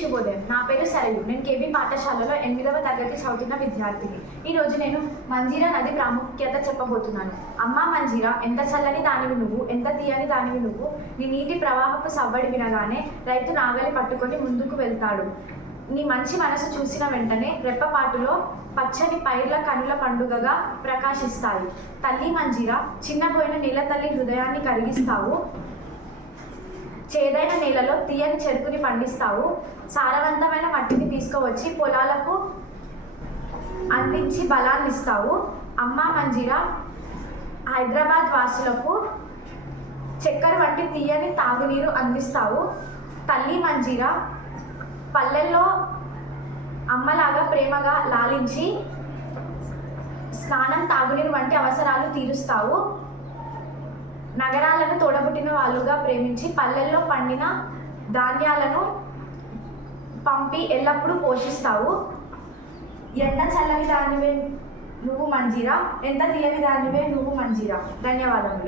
శుభోదయం. నా పేరు సరయు నేను కేబీ పాఠశాలలో ఎనిమిదవ తరగతి చదువుతున్న విద్యార్థిని. ఈ రోజు నేను మంజీరా నది ప్రాముఖ్యత చెప్పబోతున్నాను. అమ్మ మంజీరా ఎంత చల్లని దానివి నువ్వు ఎంత తీయని దానివి నువ్వు? నీ నీటి ప్రవాహపు సవ్వడి వినగానే రైతు నాగలి పట్టుకొని ముందుకు వెళ్తాడు. నీ మంచి మనసు చూసిన వెంటనే రెప్పపాటులో పచ్చని పైర్ల కనుల పండుగగా ప్రకాశిస్తాయి. తల్లి మంజీరా చిన్నపోయిన నీళ్ళ తల్లి హృదయాన్ని కరిగిస్తావు. చేదైన నేలలో తీయని చెరుకుని పండిస్తావు. సారవంతమైన మట్టిని తీసుకువచ్చి పొలాలకు అందించి బలాన్ని ఇస్తావు అమ్మ మంజీరా హైదరాబాద్ వాసులకు చక్కెర వంటి తీయని తాగునీరు అందిస్తావు. తల్లి మంజీరా పల్లెల్లో అమ్మలాగా ప్రేమగా లాలించి స్నానం తాగునీరు వంటి అవసరాలు తీరుస్తావు. నగరాలను తోడబుట్టిన వాళ్ళుగా ప్రేమించి పల్లెల్లో పండిన ధాన్యాలను పంపి ఎల్లప్పుడూ పోషిస్తావు. ఎండ చల్లని దానివే నువ్వు మంజీరా? ఎంత తీయని దానివే నువ్వు మంజీరా? ధన్యవాదములు.